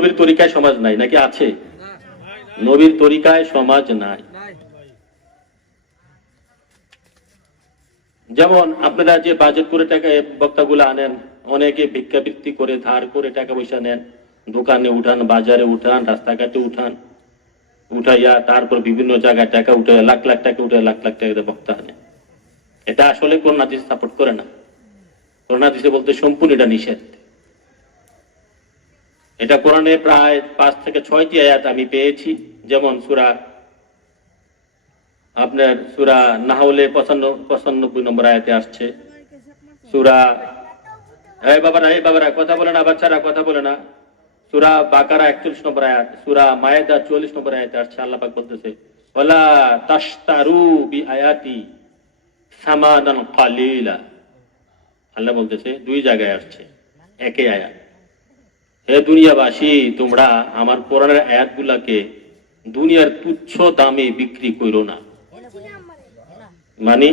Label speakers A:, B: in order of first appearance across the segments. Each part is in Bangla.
A: নবীর তরিকায় সমাজ নাই, নাকি আছে? নবীর তরিকায় সমাজ নাই। যেমন আপনারা যে বাজেট করে টাকা বক্তাগুলো আনেন, অনেকে ভিক্ষাবৃত্তি করে, ধার করে টাকা পয়সা নেন, দোকানে উঠান, বাজারে উঠান, রাস্তাঘাটে উঠান, উঠাইয়া তারপর বিভিন্ন জায়গায় টাকা উঠে লাখ লাখ টাকা উঠে লাখ লাখ টাকা বক্তা আনে এটা আসলে কোন নাদিস সাপোর্ট করে না। কোন নাদিসে বলতে সম্পূর্ণ এটা নিষেধ। এটা কোরআনে প্রায় পাঁচ থেকে ছয়টি আয়াত আমি পেয়েছি, যেমন সুরা আপনার সুরা নাহলে পঁচান্ন- পঁচানব্বই নম্বর আয়াতে আসছে। সুরা এই বাবারা এই বাবারা, কথা বলে না বাচ্চারা, কথা বলে না। সুরা বাকারা একচল্লিশ নম্বর আয়াত, সুরা মায়েদা চল্লিশ নম্বর আয়াতে আসছে, আল্লাহ পাক বলতেছে ওলা তাস্তারু বি আয়াতি আল্লাহ বলতেছে, দুই জায়গায় আসছে একই আয়াত। হে দুনিয়াবাসী, তোমরা আমার কোরআনের আয়াতগুলাকে দুনিয়ার তুচ্ছ দামে বিক্রি করো না। মানে?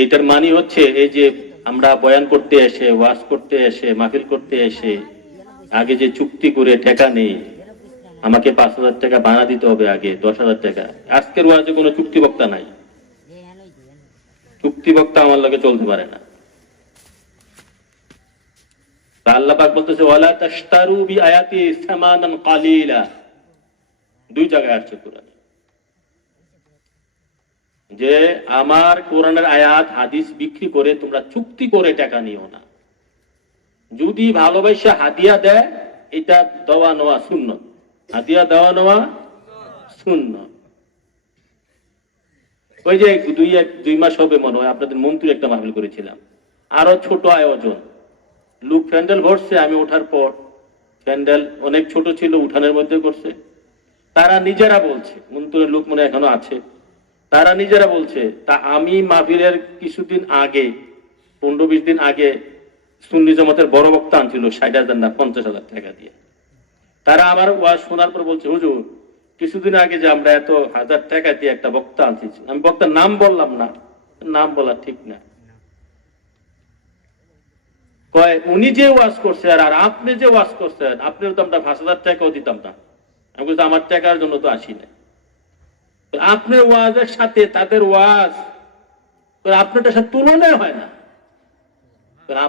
A: এইটার মানে হচ্ছে এই যে আমরা বয়ান করতে এসে, ওয়াজ করতে এসে, মাহফিল করতে এসে, আগে যে চুক্তি করে টাকা নেই, আমাকে পাঁচ হাজার টাকা বানা দিতে হবে আগে, দশ হাজার টাকা। আজকের ওয়াজে কোনো চুক্তি বক্তা নাই। চুক্তি বক্তা আমার লোকে চলতে পারে না তা আল্লাহ বলতেছে, ওয়ালা তাশতারু বি আয়াতি সামানান কালিলা। দুই জায়গায় আসছে কোরআনে। যে আমার কোরআনের আয়াত, হাদিস বিক্রি করে তোমরা চুক্তি করে টাকা নিও না। যদি ভালোবাসা হাদিয়া দেয়, এটা দেওয়া নেওয়া শূন্য হাদিয়া দেওয়া নেওয়া শূন্য ওই যে দুই এক, দুই মাস হবে মনে হয়, আপনাদের মন্ত্রী একটা মাহফিল করেছিলাম। আরও ছোট আয়োজন। লুক প্যান্ডেল ভরছে আমি ওঠার পর প্যান্ডেল অনেক ছোট ছিল, উঠানের মধ্যে করছে। তারা নিজেরা বলছে মন্ত্রের লোক মনে এখনও আছে। তারা নিজেরা বলছে, তা আমি মাহফিলের কিছুদিন আগে, পনেরো বিশ দিন আগে সুন্নি জামাতের বড় বক্তা আনছিল, ষাট হাজার না, পঞ্চাশ হাজার টাকা দিয়ে। তারা আমার ওয়াজ শোনার পর বলছে, হুজুর, কিছুদিন আগে যে আমরা এত হাজার টাকা দিয়ে একটা বক্তা আনছি, আমি বক্তার নাম বললাম না, নাম বলা ঠিক না। কয়, উনি যে ওয়াজ করছেন আর আপনি যে ওয়াজ করছেন, আপনার পাঁচ হাজার টাকাও দিতাম না। আমি বলছি, আমার টাকার জন্য তো আসি না আপনার ওয়াজের সাথে তাদের ওয়াজ সাথে হয় না।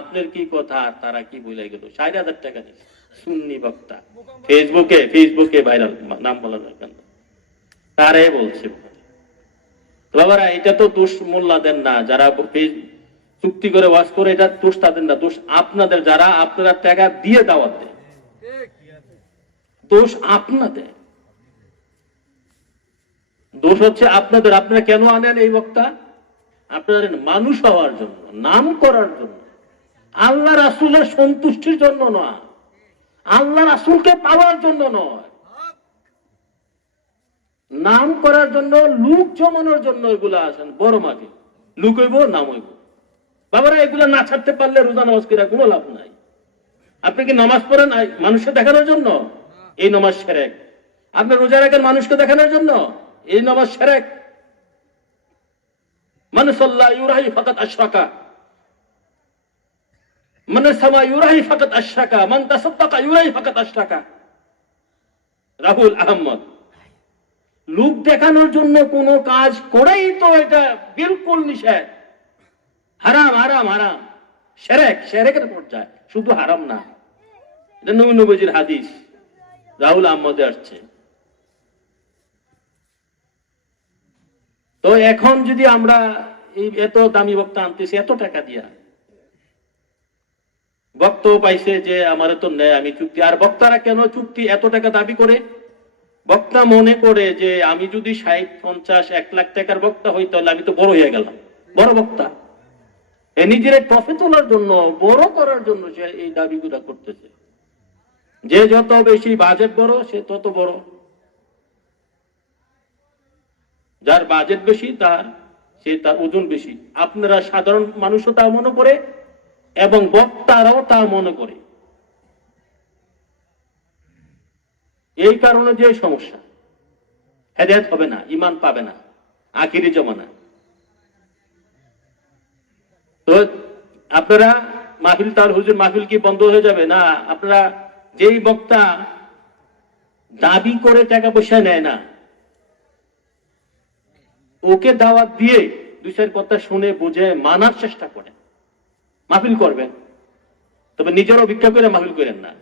A: আপনার কি কথা আর তারা কি বলে গেল? হাজার টাকা দিচ্ছে সুন্নি বক্তা। ফেসবুকে ফেসবুকে ভাইরাল, নাম বলা কেন তারাই বলছে। বাবারা, এটা তো দোষ মোল্লা দেন না, যারা চুক্তি করে ওয়াজ করে, এটা দোষ তাদের না। দোষ আপনাদের যারা, আপনারা টাকা দিয়ে দাওয়াত দেয় দোষ আপনাদের। দোষ হচ্ছে আপনাদের। আপনারা কেন আনেন এই বক্তা? আপনারা মানুষ হওয়ার জন্য, নাম করার জন্য। আল্লাহ রাসুলের সন্তুষ্টির জন্য নয়। আল্লাহ রাসুলকে পাওয়ার জন্য নয়। নাম করার জন্য, লুক জমানোর জন্য এগুলা আছেন। বড় মাকে লুক হইব, নাম হইব। বাবারা, এগুলা না ছাড়তে পারলে রোজা নামাজ কিরা কোনো লাভ নাই। আপনি কি নামাজ পড়েন মানুষকে দেখানোর জন্য? এই নামাজ সেরেক। আপনি রোজা রাখেন মানুষকে দেখানোর জন্য? এই নামাজ সেরেক। মানে ইউরাহি মানে মান রাহুল আহমদ, লোক দেখানোর জন্য কোনো কাজ করেই তো এটা বিলকুল নিষেধ। হারাম হারাম হারাম। সেরেক সেরেকের পর্যায়ে শুধু হারাম না। এটা নবী নবীজির হাদিস। রাহুল আহমদে আসছে। তো এখন যদি আমরা এত দামি বক্তা আনতেছি, এত টাকা দিয়া। বক্তও পাইছে যে, আমার তো নেয়, আমি চুক্তি আর বক্তারা কেন চুক্তি এত টাকা দাবি করে? বক্তা মনে করে যে, আমি যদি ষাট, পঞ্চাশ, এক লাখ টাকার বক্তা হই, তাহলে আমি তো বড় হয়ে গেলাম। বড় বক্তা। নিজের ট্রফি তোলার জন্য, বড় করার জন্য সে এই দাবিগুলা করতেছে। যে যত বেশি বাজেট বড়, সে তত বড়। যার বাজেট বেশি, তার, সে তার ওজন বেশি। আপনারা সাধারণ মানুষও তা মনে করে, এবং বক্তারাও তা মনে করে। এই কারণে যে সমস্যা, হেদায়ত হবে না ইমান পাবে না, আখিরি জমানা। তো আপনারা মাহফিল, তার হুজুর মাহফিল কি বন্ধ হয়ে যাবে? না, আপনারা যেই বক্তা দাবি করে টাকা পয়সা নেয় না, ওকে দাওয়াত দিয়ে দুই চার কথা শুনে, বুঝে, মানার চেষ্টা করেন। মাহফিল করবেন। তবে নিজেরও ভিক্ষা করে মাহফিল করেন না।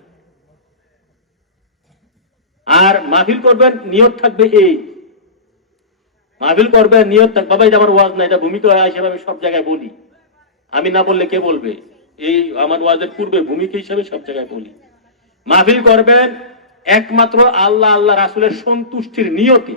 A: আর মাহফিল করবেন, নিয়ত থাকবে এই। মাহফিল করবেন, নিয়ত থাকবে বাবা, এটা আমার ওয়াজ না, এটা ভূমিকা হিসেবে আমি সব জায়গায় বলি। আমি না বললে কে বলবে? এই আমার ওয়াজের পূর্বে ভূমিকা হিসাবে সব জায়গায় বলি। মাহফিল করবেন একমাত্র আল্লাহ আল্লাহ রাসুলের সন্তুষ্টির নিয়তি।